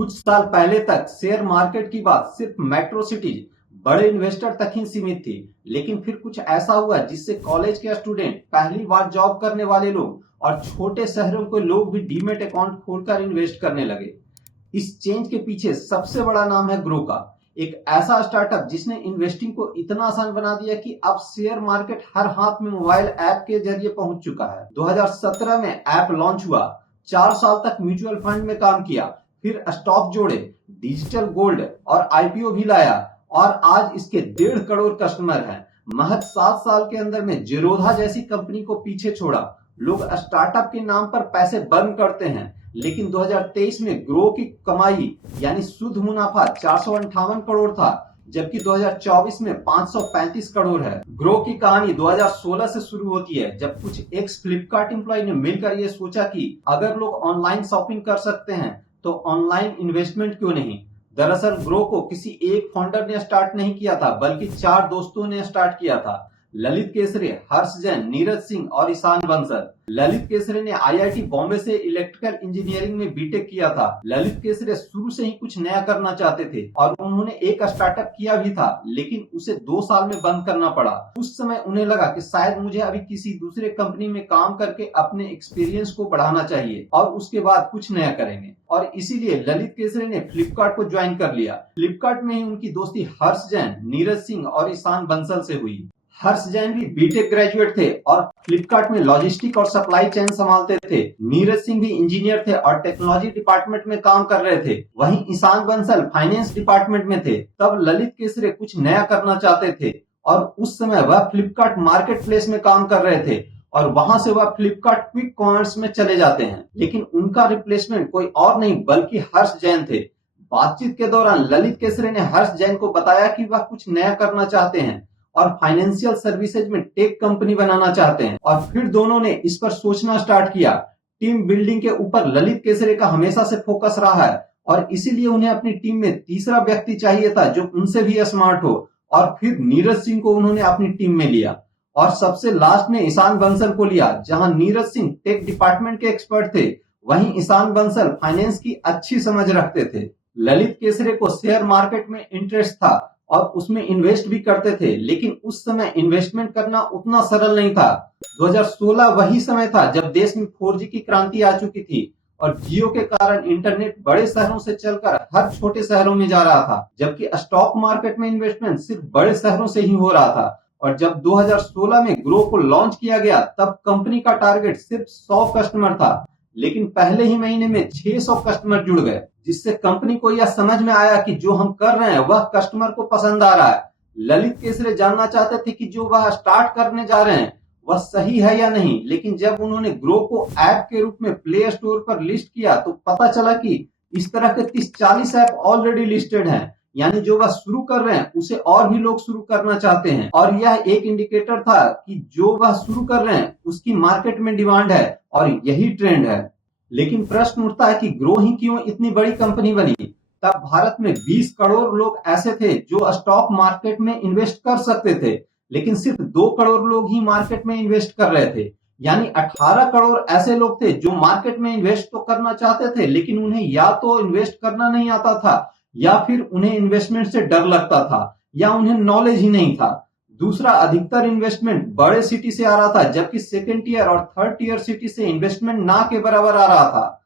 कुछ साल पहले तक शेयर मार्केट की बात सिर्फ मेट्रो सिटीज बड़े इन्वेस्टर तक ही सीमित थी, लेकिन फिर कुछ ऐसा हुआ जिससे कॉलेज के स्टूडेंट, पहली बार जॉब करने वाले लोग और छोटे शहरों के लोग भी डीमेट अकाउंट खोलकर इन्वेस्ट करने लगे। इस चेंज के पीछे सबसे बड़ा नाम है ग्रो का, एक ऐसा स्टार्टअप जिसने इन्वेस्टिंग को इतना आसान बना दिया कि अब शेयर मार्केट हर हाथ में मोबाइल ऐप के जरिए पहुंच चुका है। 2017 में ऐप लॉन्च हुआ, 4 साल तक म्यूचुअल फंड में काम किया, फिर स्टॉक जोड़े, डिजिटल गोल्ड और आईपीओ भी लाया और आज इसके 1.5 करोड़ कस्टमर हैं। महज 7 साल के अंदर में जेरोधा जैसी कंपनी को पीछे छोड़ा। लोग स्टार्टअप के नाम पर पैसे बर्न करते हैं, लेकिन 2023 में ग्रो की कमाई यानी शुद्ध मुनाफा 458 करोड़ था, जबकि 2024 में 535 करोड़ है। ग्रो की कहानी 2016 से शुरू होती है, जब कुछ एक्स फ्लिपकार्ट एम्प्लॉय ने मिलकर ये सोचा कि अगर लोग ऑनलाइन शॉपिंग कर सकते हैं तो ऑनलाइन इन्वेस्टमेंट क्यों नहीं। दरअसल ग्रो को किसी एक फाउंडर ने स्टार्ट नहीं किया था, बल्कि 4 दोस्तों ने स्टार्ट किया था। ललित केसरे, हर्ष जैन, नीरज सिंह और ईशान बंसल। ललित केसरे ने आईआईटी बॉम्बे से इलेक्ट्रिकल इंजीनियरिंग में बीटेक किया था। ललित केसरे शुरू से ही कुछ नया करना चाहते थे और उन्होंने एक स्टार्टअप किया भी था, लेकिन उसे 2 साल में बंद करना पड़ा। उस समय उन्हें लगा कि शायद मुझे अभी किसी दूसरे कंपनी में काम करके अपने एक्सपीरियंस को बढ़ाना चाहिए और उसके बाद कुछ नया करेंगे, और इसीलिए ललित केसरे ने फ्लिपकार्ट को ज्वाइन कर लिया। फ्लिपकार्ट में ही उनकी दोस्ती हर्ष जैन, नीरज सिंह और ईशान बंसल से हुई। हर्ष जैन भी बीटेक ग्रेजुएट थे और फ्लिपकार्ट में लॉजिस्टिक और सप्लाई चेन संभालते थे। नीरज सिंह भी इंजीनियर थे और टेक्नोलॉजी डिपार्टमेंट में काम कर रहे थे। वहीं ईशान बंसल फाइनेंस डिपार्टमेंट में थे। तब ललित केसरे कुछ नया करना चाहते थे और उस समय वह फ्लिपकार्ट मार्केट प्लेस में काम कर रहे थे और वहां से वह फ्लिपकार्ट क्विक कॉमर्स में चले जाते हैं, लेकिन उनका रिप्लेसमेंट कोई और नहीं बल्कि हर्ष जैन थे। बातचीत के दौरान ललित केसरे ने हर्ष जैन को बताया कि वह कुछ नया करना चाहते हैं और फाइनेंशियल सर्विसेज में टेक कंपनी बनाना चाहते हैं, और फिर दोनों ने इस पर सोचना स्टार्ट किया। टीम बिल्डिंग के ऊपर ललित केसरे का हमेशा से फोकस रहा है और इसीलिए उन्हें अपनी टीम में तीसरा व्यक्ति चाहिए था जो उनसे भी स्मार्ट हो, और फिर नीरज सिंह को उन्होंने अपनी टीम में लिया और सबसे लास्ट में ईशान बंसल को लिया। जहां नीरज सिंह टेक डिपार्टमेंट के एक्सपर्ट थे, वहीं ईशान बंसल फाइनेंस की अच्छी समझ रखते थे। ललित केसरे को शेयर मार्केट में इंटरेस्ट था और उसमें इन्वेस्ट भी करते थे, लेकिन उस समय इन्वेस्टमेंट करना उतना सरल नहीं था। 2016 वही समय था जब देश में 4G की क्रांति आ चुकी थी और जियो के कारण इंटरनेट बड़े शहरों से चलकर हर छोटे शहरों में जा रहा था, जबकि स्टॉक मार्केट में इन्वेस्टमेंट सिर्फ बड़े शहरों से ही हो रहा था। और जब 2016 में ग्रो को लॉन्च किया गया, तब कंपनी का टारगेट सिर्फ 100 कस्टमर था, लेकिन पहले ही महीने में 600 कस्टमर जुड़ गए, जिससे कंपनी को यह समझ में आया कि जो हम कर रहे हैं वह कस्टमर को पसंद आ रहा है। ललित केसरे जानना चाहते थे कि जो वह स्टार्ट करने जा रहे हैं वह सही है या नहीं, लेकिन जब उन्होंने ग्रो को ऐप के रूप में प्ले स्टोर पर लिस्ट किया तो पता चला कि इस तरह के 30-40 ऐप ऑलरेडी लिस्टेड हैं, यानी जो वह शुरू कर रहे हैं उसे और भी लोग शुरू करना चाहते हैं, और यह एक इंडिकेटर था कि जो वह शुरू कर रहे हैं उसकी मार्केट में डिमांड है और यही ट्रेंड है। लेकिन प्रश्न उठता है कि ग्रो ही क्यों इतनी बड़ी कंपनी बनी। तब भारत में 20 करोड़ लोग ऐसे थे जो स्टॉक मार्केट में इन्वेस्ट कर सकते थे, लेकिन सिर्फ 2 करोड़ लोग ही मार्केट में इन्वेस्ट कर रहे थे। यानी 18 करोड़ ऐसे लोग थे जो मार्केट में इन्वेस्ट तो करना चाहते थे, लेकिन उन्हें या तो इन्वेस्ट करना नहीं आता था, या फिर उन्हें इन्वेस्टमेंट से डर लगता था, या उन्हें नॉलेज ही नहीं था। दूसरा, अधिकतर इन्वेस्टमेंट बड़े सिटी से आ रहा था, जबकि सेकेंड टीयर और थर्ड टीयर सिटी से इन्वेस्टमेंट ना के बराबर आ रहा था।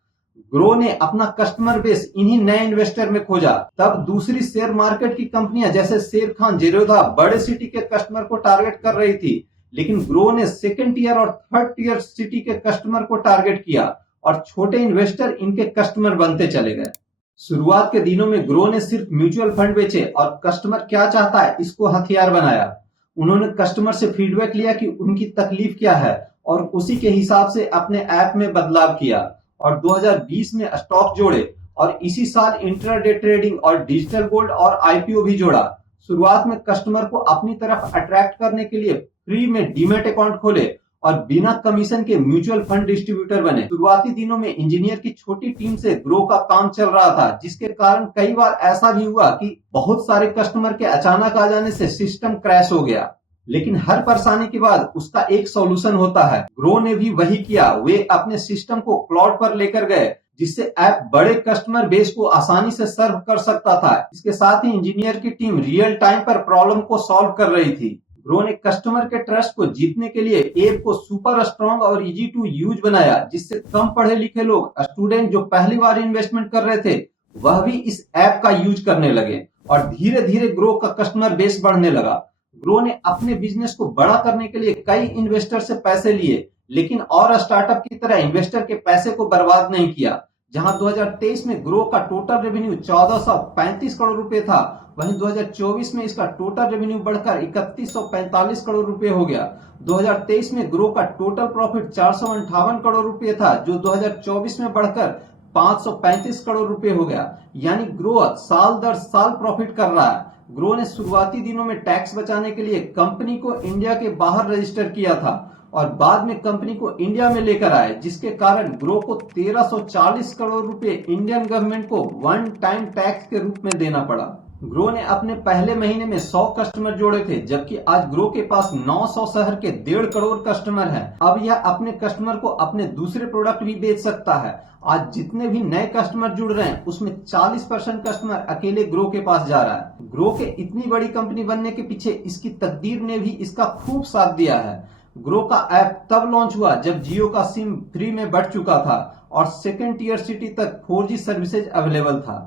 ग्रो ने अपना कस्टमर बेस इन्हीं नए इन्वेस्टर में खोजा। तब दूसरी शेयर मार्केट की कंपनियां जैसे शेर खान, जेरोधा बड़े सिटी के कस्टमर को टारगेट कर रही थी, लेकिन ग्रो ने सेकेंड टीयर और थर्ड टीयर सिटी के कस्टमर को टारगेट किया और छोटे इन्वेस्टर इनके कस्टमर बनते चले गए। शुरुआत के दिनों में ग्रो ने सिर्फ म्यूचुअल फंड बेचे और कस्टमर क्या चाहता है इसको हथियार बनाया। उन्होंने कस्टमर से फीडबैक लिया कि उनकी तकलीफ क्या है और उसी के हिसाब से अपने ऐप में बदलाव किया और 2020 में स्टॉक जोड़े और इसी साल इंट्राडे ट्रेडिंग और डिजिटल गोल्ड और आईपीओ भी जोड़ा। शुरुआत में कस्टमर को अपनी तरफ अट्रैक्ट करने के लिए फ्री में डीमेट अकाउंट खोले और बिना कमीशन के म्यूचुअल फंड डिस्ट्रीब्यूटर बने। शुरुआती दिनों में इंजीनियर की छोटी टीम से ग्रो का काम चल रहा था, जिसके कारण कई बार ऐसा भी हुआ कि बहुत सारे कस्टमर के अचानक आ जाने से सिस्टम क्रैश हो गया। लेकिन हर परेशानी के बाद उसका एक सॉल्यूशन होता है। ग्रो ने भी वही किया। वे अपने सिस्टम को क्लाउड पर लेकर गए, जिससे ऐप बड़े कस्टमर बेस को आसानी से सर्व कर सकता था। इसके साथ ही इंजीनियर की टीम रियल टाइम पर प्रॉब्लम को सॉल्व कर रही थी। ग्रो ने कस्टमर के ट्रस्ट को जीतने के लिए ऐप को सुपर स्ट्रॉन्ग और इजी टू यूज बनाया, जिससे कम पढ़े लिखे लोग, स्टूडेंट जो पहली बार इन्वेस्टमेंट कर रहे थे, वह भी इस ऐप का यूज करने लगे और धीरे धीरे ग्रो का कस्टमर बेस बढ़ने लगा। ग्रो ने अपने बिजनेस को बड़ा करने के लिए कई इन्वेस्टर से पैसे लिए, लेकिन और स्टार्टअप की तरह इन्वेस्टर के पैसे को बर्बाद नहीं किया। जहां 2023 में ग्रो का टोटल रेवेन्यू 1435 करोड़ रुपए था, वहीं 2024 में इसका टोटल रेवेन्यू बढ़कर 3145 करोड़ रुपए हो गया। 2023 में ग्रो का टोटल प्रॉफिट 458 करोड़ रुपए था, जो 2024 में बढ़कर 535 करोड़ रुपए हो गया। यानी ग्रो साल दर साल प्रॉफिट कर रहा है। ग्रो ने शुरुआती दिनों में टैक्स बचाने के लिए कंपनी को इंडिया के बाहर रजिस्टर किया था और बाद में कंपनी को इंडिया में लेकर आए, जिसके कारण ग्रो को 1340 करोड़ रुपए इंडियन गवर्नमेंट को वन टाइम टैक्स के रूप में देना पड़ा। ग्रो ने अपने पहले महीने में 100 कस्टमर जोड़े थे, जबकि आज ग्रो के पास 900 शहर के 1.5 करोड़ कस्टमर हैं। अब यह अपने कस्टमर को अपने दूसरे प्रोडक्ट भी बेच सकता है। आज जितने भी नए कस्टमर जुड़ रहे हैं, उसमें 40% कस्टमर अकेले ग्रो के पास जा रहा है। ग्रो के इतनी बड़ी कंपनी बनने के पीछे इसकी तकदीर ने भी इसका खूब साथ दिया है। ग्रो का ऐप तब लॉन्च हुआ जब जियो का सिम फ्री में बढ़ चुका था और सेकेंड टीयर सिटी तक 4G सर्विसेज अवेलेबल था।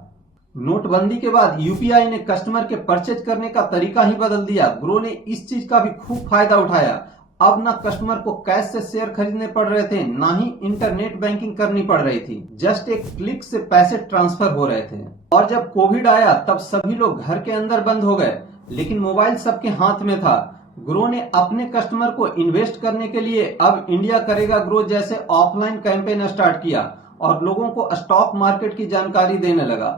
नोटबंदी के बाद यूपीआई ने कस्टमर के परचेज करने का तरीका ही बदल दिया। ग्रो ने इस चीज का भी खूब फायदा उठाया। अब ना कस्टमर को कैश से शेयर खरीदने पड़ रहे थे, ना ही इंटरनेट बैंकिंग करनी पड़ रही थी। जस्ट एक क्लिक से पैसे ट्रांसफर हो रहे थे। और जब कोविड आया तब सभी लोग घर के अंदर बंद हो गए, लेकिन मोबाइल सबके हाथ में था। ग्रो ने अपने कस्टमर को इन्वेस्ट करने के लिए अब इंडिया करेगा ग्रो जैसे ऑफलाइन कैंपेन स्टार्ट किया और लोगों को स्टॉक मार्केट की जानकारी देने लगा।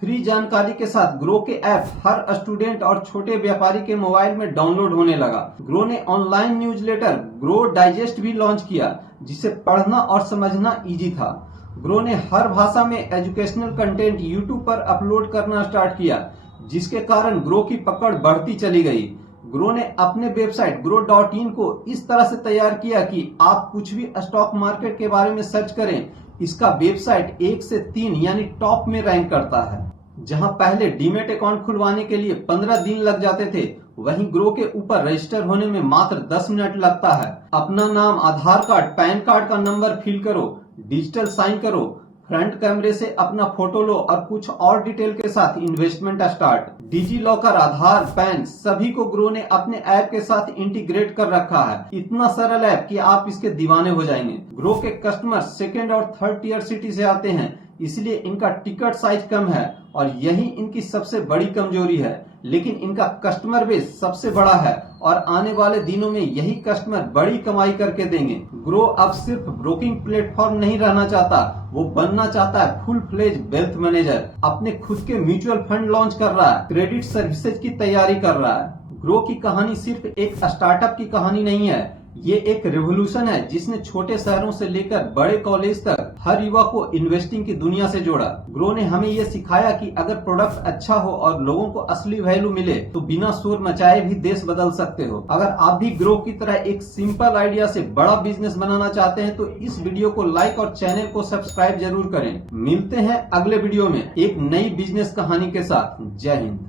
फ्री जानकारी के साथ ग्रो के ऐप हर स्टूडेंट और छोटे व्यापारी के मोबाइल में डाउनलोड होने लगा। ग्रो ने ऑनलाइन न्यूज़लेटर ग्रो डाइजेस्ट भी लॉन्च किया, जिसे पढ़ना और समझना इजी था। ग्रो ने हर भाषा में एजुकेशनल कंटेंट यूट्यूब पर अपलोड करना स्टार्ट किया, जिसके कारण ग्रो की पकड़ बढ़ती चली गई। ग्रो ने अपने वेबसाइट grow.in को इस तरह से तैयार किया कि आप कुछ भी स्टॉक मार्केट के बारे में सर्च करें, इसका वेबसाइट 1 से 3 यानी टॉप में रैंक करता है। जहां पहले डीमेट अकाउंट खुलवाने के लिए 15 दिन लग जाते थे, वहीं ग्रो के ऊपर रजिस्टर होने में मात्र 10 मिनट लगता है। अपना नाम, आधार कार्ड, पैन कार्ड का नंबर फिल करो, डिजिटल साइन करो, फ्रंट कैमरे से अपना फोटो लो और कुछ और डिटेल के साथ इन्वेस्टमेंट स्टार्ट। डिजी लॉकर, आधार, पैन सभी को ग्रो ने अपने ऐप के साथ इंटीग्रेट कर रखा है। इतना सरल ऐप कि आप इसके दीवाने हो जाएंगे। ग्रो के कस्टमर सेकेंड और थर्ड टीयर सिटी से आते हैं, इसलिए इनका टिकट साइज कम है और यही इनकी सबसे बड़ी कमजोरी है। लेकिन इनका कस्टमर बेस सबसे बड़ा है और आने वाले दिनों में यही कस्टमर बड़ी कमाई करके देंगे। ग्रो अब सिर्फ ब्रोकिंग प्लेटफॉर्म नहीं रहना चाहता, वो बनना चाहता है फुल फ्लेज वेल्थ मैनेजर। अपने खुद के म्यूचुअल फंड लॉन्च कर रहा है, क्रेडिट सर्विसेज की तैयारी कर रहा है। ग्रो की कहानी सिर्फ एक स्टार्टअप की कहानी नहीं है, ये एक रेवोल्यूशन है जिसने छोटे शहरों से लेकर बड़े कॉलेज तक हर युवा को इन्वेस्टिंग की दुनिया से जोड़ा। ग्रो ने हमें ये सिखाया कि अगर प्रोडक्ट अच्छा हो और लोगों को असली वैल्यू मिले तो बिना शोर मचाए भी देश बदल सकते हो। अगर आप भी ग्रो की तरह एक सिंपल आइडिया से बड़ा बिजनेस बनाना चाहते हैं तो इस वीडियो को लाइक और चैनल को सब्सक्राइब जरूर करें। मिलते हैं अगले वीडियो में एक नई बिजनेस कहानी के साथ। जय हिंद।